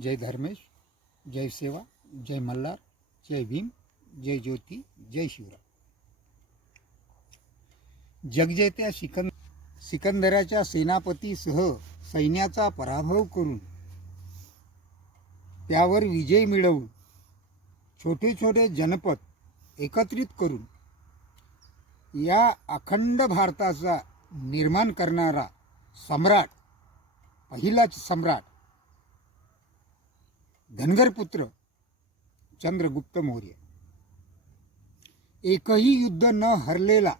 जय धर्मेश जय सेवा जय मल्हार जय भीम जय ज्योती जय शिवराम जगजेत्या सिकंद सिकंदराच्या सेनापतीसह सैन्याचा पराभव करून त्यावर विजय मिळवून छोटे छोटे जनपद एकत्रित करून या अखंड भारताचा निर्माण करणारा सम्राट पहिलाच सम्राट धनगरपुत्र चंद्रगुप्त मौर्य. एकही युद्ध न हरलेला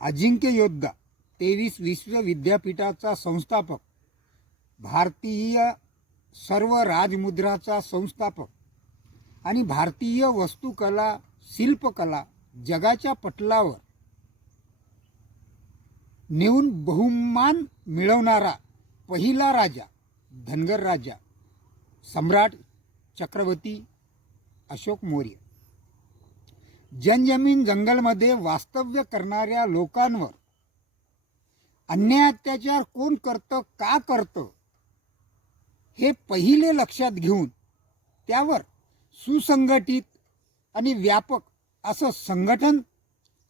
अजिंक्य योद्धा तेवीस विश्व विद्यापीठाचा संस्थापक भारतीय सर्व राजमुद्राचा संस्थापक आणि भारतीय वस्तुकला शिल्पकला जगाच्या पटलावर नेऊन बहुमान मिळवणारा पहिला राजा धनगर राजा. सम्राट चक्रवर्ती अशोक मौर्य. जनजमीन जंगलमध्ये वास्तव्य करणाऱ्या लोकांवर अन्याय अत्याचार कोण करतं का करतं हे पहिले लक्षात घेऊन त्यावर सुसंघटित आणि व्यापक असं संघटन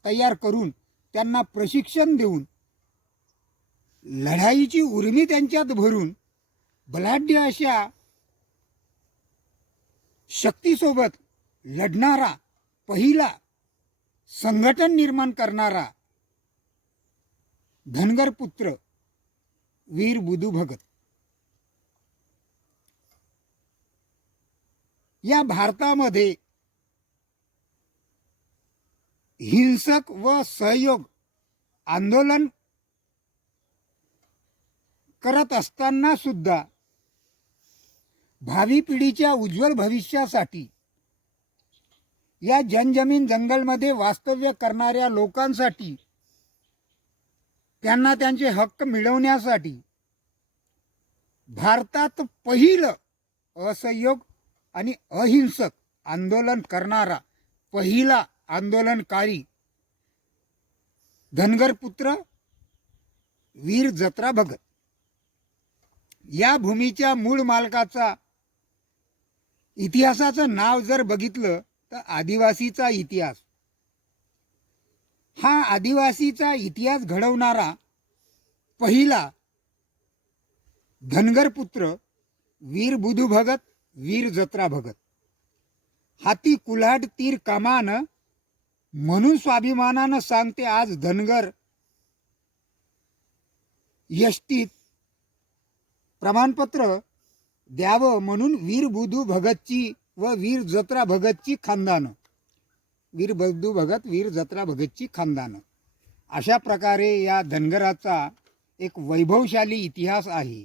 तयार करून त्यांना प्रशिक्षण देऊन लढाईची उर्मी त्यांच्यात भरून बलाढ्य अशा शक्तीसोबत लढणारा पहिला संघटन निर्माण करणारा धनगर पुत्र वीर बुधू भगत. या भारतामध्ये हिंसक व सहयोग आंदोलन करत असताना सुद्धा भावी पिढीच्या उज्ज्वल भविष्यासाठी या जनजमीन जंगलमध्ये वास्तव्य करणाऱ्या लोकांसाठी त्यांना त्यांचे हक्क मिळवण्यासाठी भारतात पहिलं असहयोग आणि अहिंसक आंदोलन करणारा पहिला आंदोलनकारी धनगर पुत्र वीर जत्रा भगत. या भूमीच्या मूळ मालकाचा इतिहासाचं नाव जर बघितलं तर आदिवासीचा इतिहास. हा आदिवासीचा इतिहास घडवणारा पहिला धनगर पुत्र वीर बुधू भगत वीर जत्रा भगत. हाती कुल्हाड तीर कमान म्हणून स्वाभिमानानं सांगते आज धनगर यष्टीत प्रमाणपत्र द्यावं म्हणून वीर बुधू भगतची व वीर जत्रा भगतची खानदानं. वीर बुधू भगत वीर जत्रा भगतची खानदानं. अशा प्रकारे या धनगराचा एक वैभवशाली इतिहास आहे.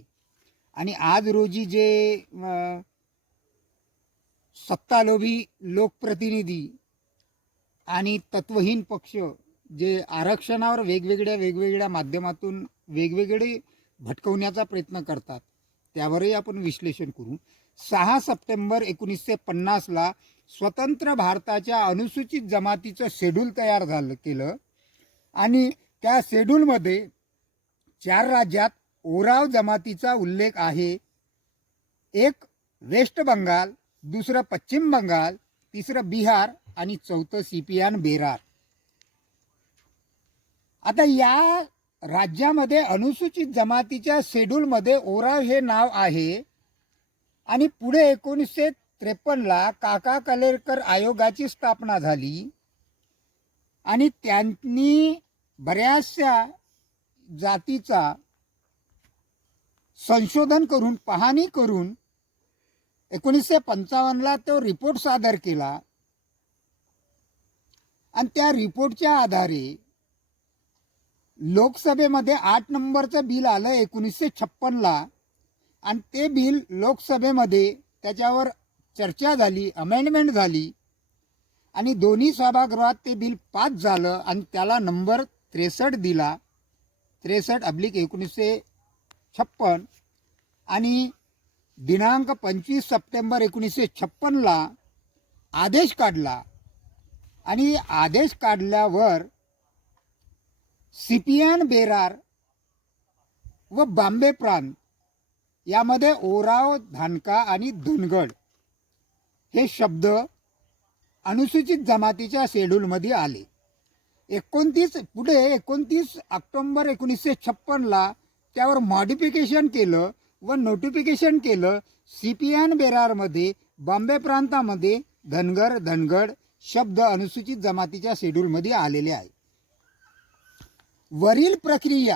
आणि आज रोजी जे सत्तालोभी लोकप्रतिनिधी आणि तत्वहीन पक्ष जे आरक्षणावर वेगवेगळ्या वेगवेगळ्या माध्यमातून वेगवेगळे भटकवण्याचा प्रयत्न करतात त्यावरही आपण विश्लेषण करू. सहा सप्टेंबर एकोणीसशे पन्नासला स्वतंत्र भारताच्या अनुसूचित जमातीचं शेड्यूल तयार झालं केलं. आणि त्या शेड्यूलमध्ये चार राज्यात ओराव जमातीचा उल्लेख आहे. एक वेस्ट बंगाल दुसरं पश्चिम बंगाल तिसरं बिहार आणि चौथं सिपियान बेरार. आता या राज्यामध्ये अनुसूचित जमातीच्या शेड्यूलमध्ये ओराव हे नाव आहे. आणि पुढे एकोणीसशे त्रेपन्नला काका कलेरकर आयोगाची स्थापना झाली. आणि त्यांनी बऱ्याचशा जातीचा संशोधन करून पाहणी करून एकोणीसशे पंचावन्नला तो रिपोर्ट सादर केला. आणि त्या रिपोर्टच्या आधारे लोकसभेमध्ये आठ नंबरचं बिल आलं एकोणीसशे छप्पनला. आणि ते बिल लोकसभेमध्ये त्याच्यावर चर्चा झाली अमेंडमेंट झाली. आणि दोन्ही सभागृहात ते बिल पास झालं आणि त्याला नंबर त्रेसष्ट दिला. त्रेसष्ट अब्लिक एकोणीसशे छप्पन. आणि दिनांक पंचवीस सप्टेंबर एकोणीसशे छप्पनला आदेश काढला. आणि आदेश काढल्यावर सिपियान बेरार व बांबे प्रांत यामध्ये ओराव धानका आणि धनगड हे शब्द अनुसूचित जमातीच्या शेड्यूलमध्ये आले. एकोणतीस पुढे एकोणतीस ऑक्टोंबर एकोणीसशे छप्पनला त्यावर मॉडिफिकेशन केलं व नोटिफिकेशन केलं. सीपीएन बेरारमध्ये बॉम्बे प्रांतामध्ये धनगर धनगड शब्द अनुसूचित जमातीच्या शेड्यूलमध्ये आलेले आहे वरील प्रक्रिया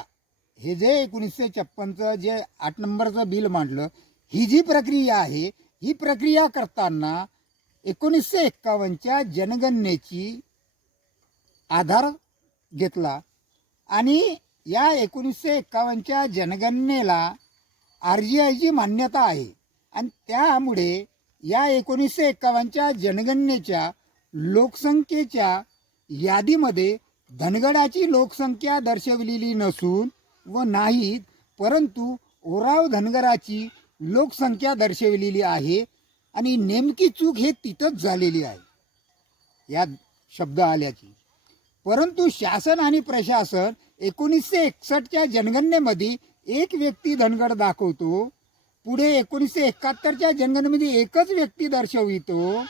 हे जे एकोणीसशे छप्पनचं जे आठ नंबरचं बिल मांडलं ही जी प्रक्रिया आहे ही प्रक्रिया करताना एकोणीसशे एक्कावन्नच्या जनगणनेची आधार घेतला आणि या एकोणीसशे एक्कावन्नच्या जनगणनेला आर जी आयची मान्यता आहे. आणि त्यामुळे या एकोणीसशे एक्कावन्नच्या जनगणनेच्या लोकसंख्येच्या यादीमध्ये धनगडाची लोकसंख्या दर्शवलेली नसून व नाहीत परंतु ओराव धनगराची लोकसंख्या दर्शविलेली आहे आणि नेमकी चूक हे तिथंच झालेली आहे. या शब्द आल्याची. परंतु शासन आणि प्रशासन एकोणीसशे एकसष्टच्या जनगणनेमध्ये एक व्यक्ती धनगड दाखवतो पुढे एकोणीसशे एकाहत्तरच्या जनगणनेमध्ये एकच व्यक्ती दर्शवितो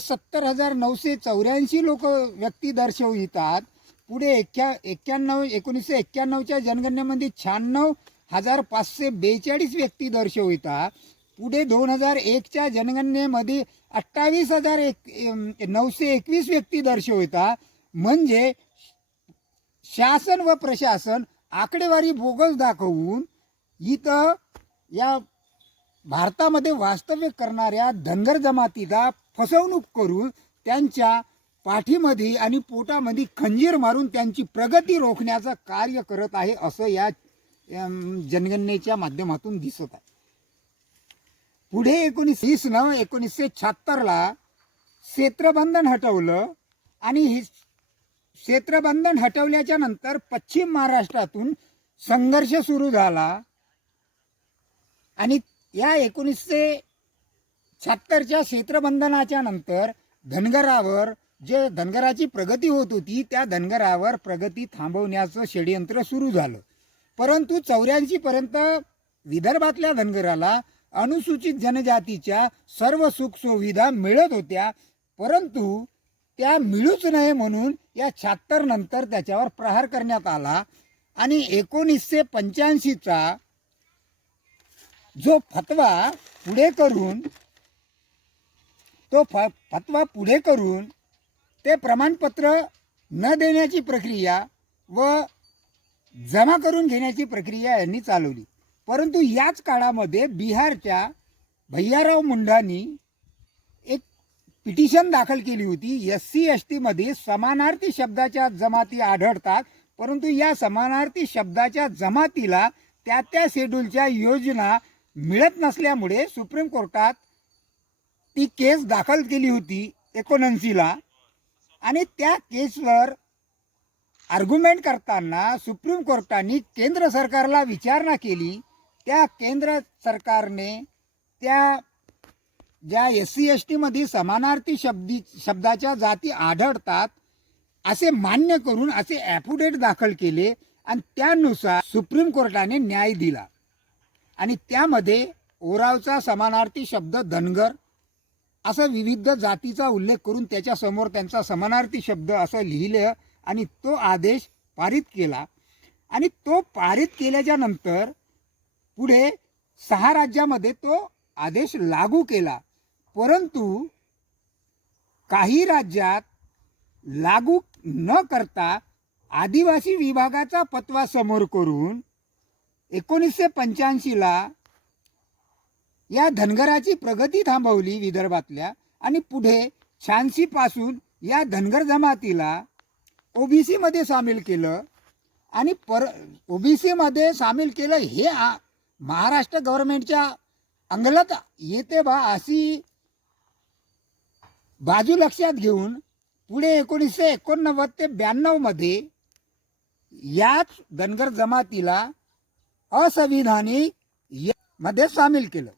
सत्तर हजार नऊशे चौऱ्याऐंशी लोक व्यक्ती दर्शवितात पुढे एक्क्या एक्क्याण्णव एकोणीसशे एक्क्याण्णवच्या जनगणनेमध्ये शहाण्णव हजार पाचशे बेचाळीस व्यक्ती दर्शवितात पुढे दोन हजार एकच्या जनगणनेमध्ये अठ्ठावीस हजार एक नऊशे एकवीस व्यक्ती दर्शवितात म्हणजे शासन व प्रशासन आकडेवारी बोगस दाखवून इथं या भारतामध्ये वास्तव्य करणाऱ्या धनगर जमातीला फसवणूक करून त्यांच्या पाठीमध्ये आणि पोटामध्ये खंजीर मारून त्यांची प्रगती रोखण्याचं कार्य करत आहे असं या जनगणनेच्या माध्यमातून दिसत आहे. पुढे एकोणीस वीस नऊ एकोणीसशे शहात्तरला क्षेत्रबंधन हटवलं आणि हे क्षेत्रबंधन हटवल्याच्या नंतर पश्चिम महाराष्ट्रातून संघर्ष सुरू झाला. आणि या एकोणीसशे शहात्तरच्या क्षेत्रबंधनाच्या नंतर धनगरावर जे धनगराची प्रगती होत होती त्या धनगरावर प्रगती थांबवण्याचं षडयंत्र सुरू झालं. परंतु चौऱ्याऐंशीपर्यंत विदर्भातल्या धनगराला अनुसूचित जनजातीच्या सर्व सुखसुविधा मिळत होत्या परंतु त्या मिळूच नये म्हणून या शहात्तर नंतर त्याच्यावर प्रहार करण्यात आला आणि एकोणीसशे पंच्याऐंशीचा जो फतवा पुढे करून तो फ फतवा पुढे करून ते प्रमाणपत्र न देण्याची प्रक्रिया व जमा करून घेण्याची प्रक्रिया यांनी चालवली. परंतु याच काळामध्ये बिहारच्या भैयाराव मुंडांनी एक पिटिशन दाखल केली होती. एस सी एस टीमध्ये समानार्थी शब्दाच्या जमाती आढळतात. परंतु या समानार्थी शब्दाच्या जमातीला त्या त्या शेड्यूलच्या योजना मिळत नसल्यामुळे सुप्रीम कोर्टात ती केस दाखल केली होती एकोणऐंशीला. आणि त्या केसवर आर्ग्युमेंट करताना सुप्रीम कोर्टाने केंद्र सरकारला विचारणा केली. त्या केंद्र सरकारने त्या ज्या एस सी एस टीमध्ये समानार्थी शब्दी शब्दाच्या जाती आढळतात असे मान्य करून असे ॲफिडेट दाखल केले आणि त्यानुसार सुप्रीम कोर्टाने न्याय दिला. आणि त्यामध्ये ओरावचा समानार्थी शब्द धनगर असं विविध जातीचा उल्लेख करून त्याच्यासमोर त्यांचा समानार्थी शब्द असं लिहिलं आणि तो आदेश पारित केला. आणि तो पारित केल्याच्यानंतर पुढे सहा राज्यामध्ये तो आदेश लागू केला. परंतु काही राज्यात लागू न करता आदिवासी विभागाचा पत्वा समोर करून एकोणीसशे पंच्याऐंशीला या धनगराची प्रगती थांबवली विदर्भातल्या आणि पुढे शहाऐंशी पासून या धनगर जमातीला ओबीसीमध्ये सामील केलं आणि पर ओबीसीमध्ये सामील केलं हे आ- महाराष्ट्र गव्हर्नमेंटच्या अंगलत येते बा अशी बाजू लक्षात घेऊन पुढे एकोणीसशे एकोणनव्वद ते ब्याण्णवमध्ये याच धनगर जमातीला असंविधानिकमध्ये सामील केलं.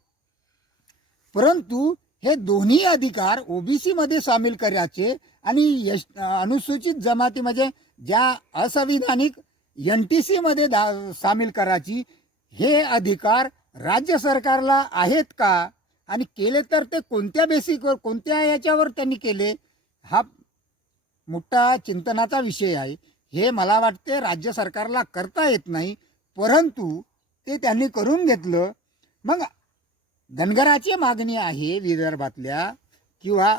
परंतु हे दोन्ही अधिकार ओबीसी मध्ये सामील करायचे आणि यश अनुसूचित जमाती म्हणजे ज्या असंविधानिक एन टी सी मध्ये दा सामील करायची हे अधिकार राज्य सरकारला आहेत का? आणि केले तर ते कोणत्या बेसिकवर कोणत्या याच्यावर त्यांनी केले? हा मोठा चिंतनाचा विषय आहे. हे मला वाटते राज्य सरकारला करता येत नाही परंतु ते त्यांनी करून घेतलं. मग धनगराची मागणी आहे विदर्भातल्या किंवा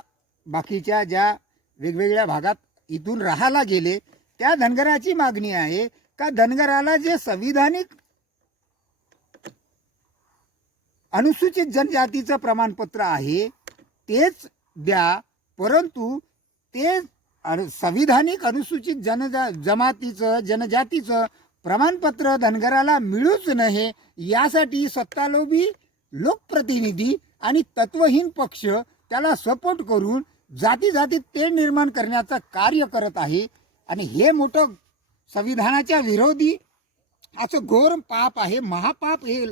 बाकीच्या ज्या वेगवेगळ्या भागात इथून राहायला गेले त्या धनगराची मागणी आहे का धनगराला जे संविधानिक अनुसूचित जनजातीचं प्रमाणपत्र आहे तेच द्या परंतु ते संविधानिक अनुसूचित जनजा जमातीचं जनजातीचं प्रमाणपत्र धनगराला मिळूच नये यासाठी सत्तालोभी लोकप्रतिनिधी आणि तत्वहीन पक्ष त्याला सपोर्ट करून जाती जातीत तेढ निर्माण करण्याचं कार्य करत आहे. आणि हे मोठं संविधानाच्या विरोधी असं घोर पाप आहे महापाप हे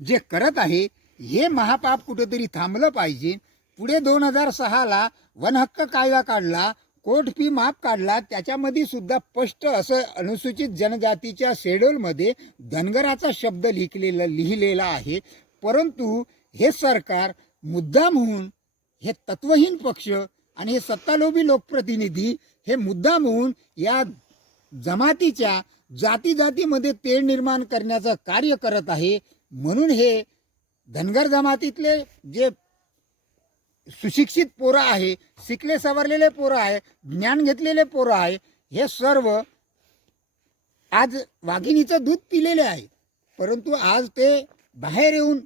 जे करत आहे हे महापाप कुठेतरी थांबलं पाहिजे. पुढे दोन हजार सहाला वन हक्क कायदा काढला कोर्ट फी माफ काढला त्याच्यामध्ये सुद्धा स्पष्ट असं अनुसूचित जनजातीच्या शेड्यूलमध्ये धनगराचा शब्द लिहिलेला लिहिलेला आहे. परंतु हे सरकार मुद्दाम होऊन हे तत्वहीन पक्ष आणि हे सत्तालोभी लोकप्रतिनिधी हे मुद्दाम होऊन या जमातीच्या जाती जातीमध्ये तेढ निर्माण करण्याचं कार्य करत आहे. म्हणून हे धनगर जमातीतले जे सुशिक्षित पोरं आहे शिकले सवरलेले पोरं आहे ज्ञान घेतलेले पोरं आहे हे सर्व आज वाघिणीचं दूध पिलेले आहे परंतु आज ते बाहेर येऊन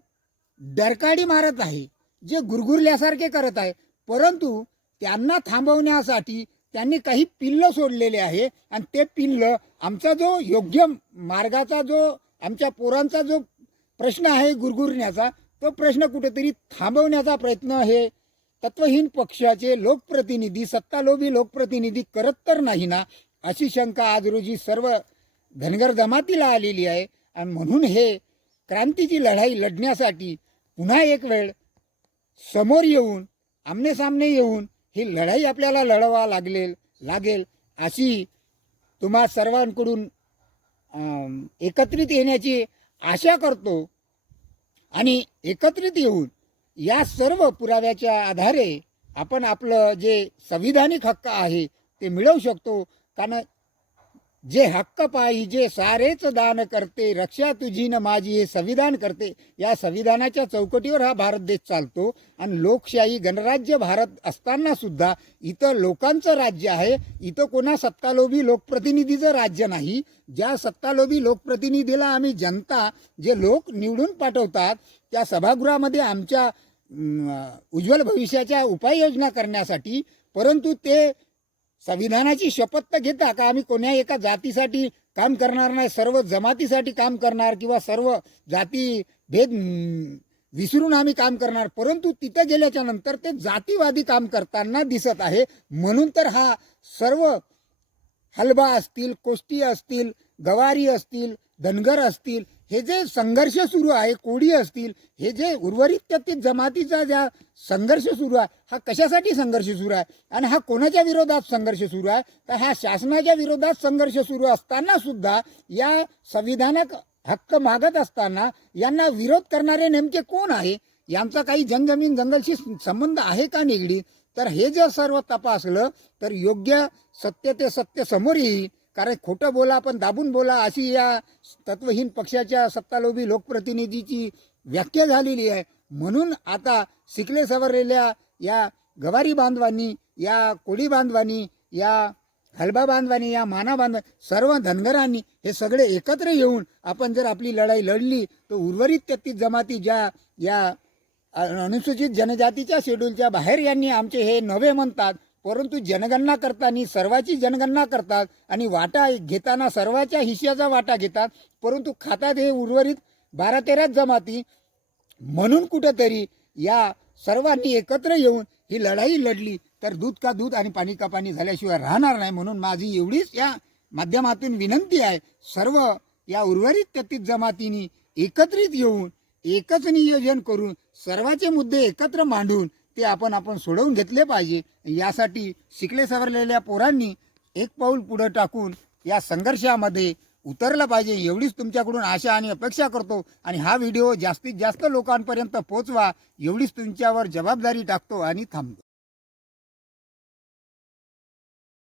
डरकाडी मारत आहे जे गुरगुरल्यासारखे करत आहे. परंतु त्यांना थांबवण्यासाठी त्यांनी काही पिल्लं सोडलेले आहे आणि ते पिल्लं आमचा जो योग्य मार्गाचा जो आमच्या पोरांचा जो प्रश्न आहे गुरगुरण्याचा तो प्रश्न कुठेतरी थांबवण्याचा प्रयत्न हे तत्वहीन पक्षाचे लोकप्रतिनिधी सत्तालोभी लोकप्रतिनिधी करत तर नाही ना अशी शंका आज रोजी सर्व धनगर जमातीला आलेली आहे. आणि म्हणून हे क्रांतीची लढाई लढण्यासाठी पुन्हा एक वेळ समोर येऊन आमनेसामने येऊन ही लढाई आपल्याला लढवा लागलेल लागेल अशी तुम्हा सर्वांकडून एकत्रित येण्याची आशा करतो. आणि एकत्रित येऊन या सर्व पुराव्याच्या आधारे आपण आपलं जे संविधानिक हक्क आहे ते मिळवू शकतो. कारण जे हक्क पाहिजे सारेच दान करते रक्षा तुझी न माझी हे संविधान करते. या संविधानाच्या चौकटीवर हा भारत देश चालतो आणि लोकशाही गणराज्य भारत असताना सुद्धा इथं लोकांचं राज्य आहे. इथं कोणा सत्तालोभी लोकप्रतिनिधीचं राज्य नाही. ज्या सत्तालोभी लोकप्रतिनिधीला आम्ही जनता जे लोक निवडून पाठवतात त्या सभागृहामध्ये आमच्या उज्ज्वल भविष्याच्या उपाययोजना करण्यासाठी परंतु ते संविधानाची शपथ तर घेता का? आम्ही कोण्या एका जातीसाठी काम करणार नाही सर्व जमातीसाठी काम करणार किंवा सर्व जाती भेद विसरून आम्ही काम करणार परंतु तिथं गेल्याच्यानंतर ते जातीवादी काम करताना दिसत आहे. म्हणून तर हा सर्व हलबा असतील कोष्टी असतील गवारी असतील धनगर असतील हे जे संघर्ष सुरू आहे कोडी असतील हे जे उर्वरित त्यातील जमातीचा ज्या संघर्ष सुरू आहे हा कशासाठी संघर्ष सुरू आहे? आणि हा कोणाच्या विरोधात संघर्ष सुरू आहे? तर हा शासनाच्या विरोधात संघर्ष सुरू असताना सुद्धा या संविधानाक हक्क मागत असताना यांना विरोध करणारे नेमके कोण आहे? यांचा काही जंगजमीन जंगलशी संबंध आहे का निगडीत? तर हे जर सर्व तपासलं तर योग्य सत्य ते सत्य समोर येईल कारण खोटं बोला पण दाबून बोला अशी या तत्वहीन पक्षाच्या सत्तालोभी लोकप्रतिनिधीची व्याख्या झालेली आहे. म्हणून आता शिकले सवरलेल्या या गवारी बांधवांनी या कोळी बांधवांनी या हलबा बांधवांनी या माना बांधवा सर्व धनगरांनी हे सगळे एकत्र येऊन आपण जर आपली लढाई लढली तर उर्वरित तेहतीस जमाती ज्या या अनुसूचित जनजातीच्या शेड्यूलच्या बाहेर यांनी आमचे हे नवे म्हणतात परंतु जनगणना करताना सर्वाची जनगणना करतात आणि वाटा घेताना सर्वाच्या हिश्याचा वाटा घेतात परंतु खातात हे उर्वरित बारा तेराच जमाती म्हणून कुठंतरी या सर्वांनी एकत्र येऊन ही लढाई लढली तर दूध का दूध आणि पाणी का पाणी झाल्याशिवाय राहणार नाही म्हणून माझी एवढीच या माध्यमातून विनंती आहे. सर्व या उर्वरित तेहतीस जमातींनी एकत्रित येऊन एकच नियोजन करून सर्वाचे मुद्दे एकत्र मांडून ते आपण आपण सोडवून घेतले पाहिजे. यासाठी शिकले सवरलेल्या पोरांनी एक पाऊल पुढं टाकून या संघर्षामध्ये उतरलं पाहिजे एवढीच तुमच्याकडून आशा आणि अपेक्षा करतो. आणि हा व्हिडिओ जास्तीत जास्त लोकांपर्यंत पोचवा एवढीच तुमच्यावर जबाबदारी टाकतो आणि थांबतो.